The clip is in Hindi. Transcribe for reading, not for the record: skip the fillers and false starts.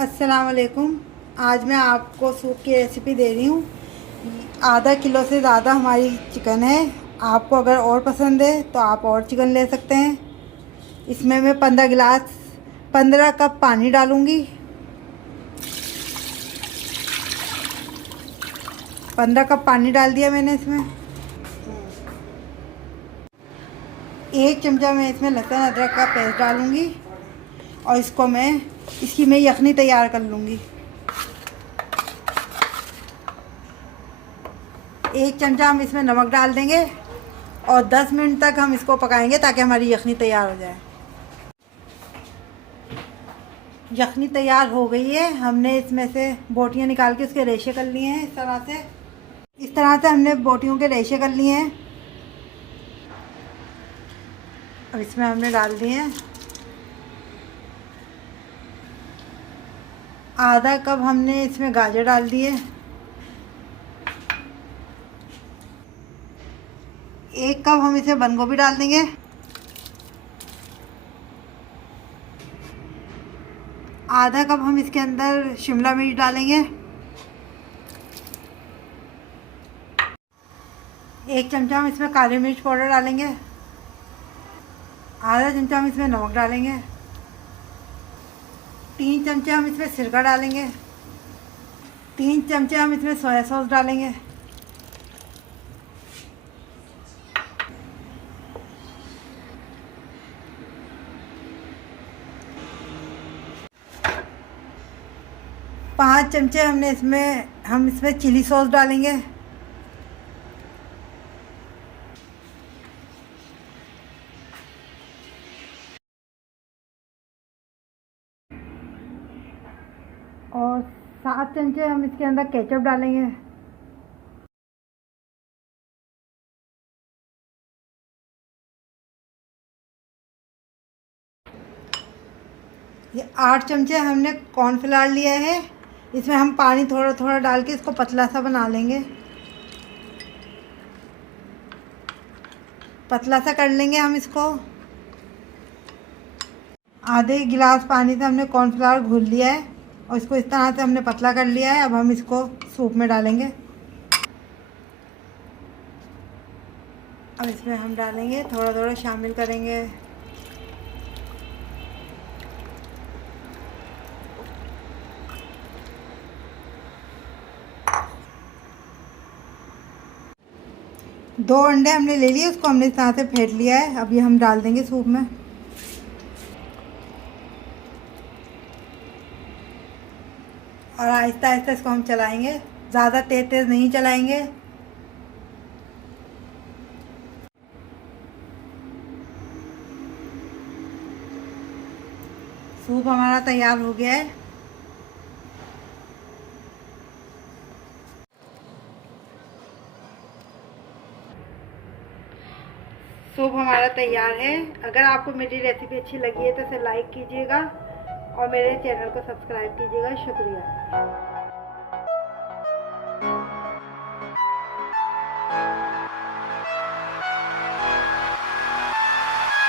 अस्सलाम वालेकुम। आज मैं आपको सूप की रेसिपी दे रही हूँ। आधा किलो से ज़्यादा हमारी चिकन है। आपको अगर और पसंद है तो आप और चिकन ले सकते हैं। इसमें मैं 15 कप पानी डालूँगी। 15 कप पानी डाल दिया मैंने इसमें। 1 चमचा मैं इसमें लहसुन अदरक का पेस्ट डालूँगी और इसकी मैं यखनी तैयार कर लूँगी। 1 चमचा हम इसमें नमक डाल देंगे और 10 मिनट तक हम इसको पकाएंगे ताकि हमारी यखनी तैयार हो जाए। यखनी तैयार हो गई है। हमने इसमें से बोटियां निकाल के उसके रेशे कर लिए हैं। इस तरह से हमने बोटियों के रेशे कर लिए हैं। अब इसमें हमने डाल दिए हैं आधा कप। हमने इसमें गाजर डाल दिए। 1 कप हम इसमें बंद गोभी डाल देंगे। आधा कप हम इसके अंदर शिमला मिर्च डालेंगे। 1 चमचा हम इसमें काली मिर्च पाउडर डालेंगे। आधा चमचा हम इसमें नमक डालेंगे। 3 चमचे हम इसमें सिरका डालेंगे। 3 चमचे हम इसमें सोया सॉस डालेंगे। पाँच चमचे हम इसमें चिली सॉस डालेंगे। और 7 चमचे हम इसके अंदर केचप डालेंगे। ये 8 चमचे हमने कॉर्नफ्लावर लिया है। इसमें हम पानी थोड़ा थोड़ा डाल के इसको पतला सा बना लेंगे। पतला सा कर लेंगे हम इसको। आधे गिलास पानी से हमने कॉर्नफ्लावर घोल लिया है और इसको इस तरह से हमने पतला कर लिया है। अब हम इसको सूप में डालेंगे। अब इसमें हम डालेंगे, थोड़ा थोड़ा शामिल करेंगे। दो अंडे हमने ले लिए, उसको हमने इस तरह से फेंट लिया है। अब ये हम डाल देंगे सूप में। और आहिस्ता आहिस्ता इसको हम चलाएंगे, ज़्यादा तेज़ तेज़ नहीं चलाएंगे। सूप हमारा तैयार हो गया है। सूप हमारा तैयार है। अगर आपको मेरी रेसिपी अच्छी लगी है तो इसे लाइक कीजिएगा और मेरे चैनल को सब्सक्राइब कीजिएगा। शुक्रिया।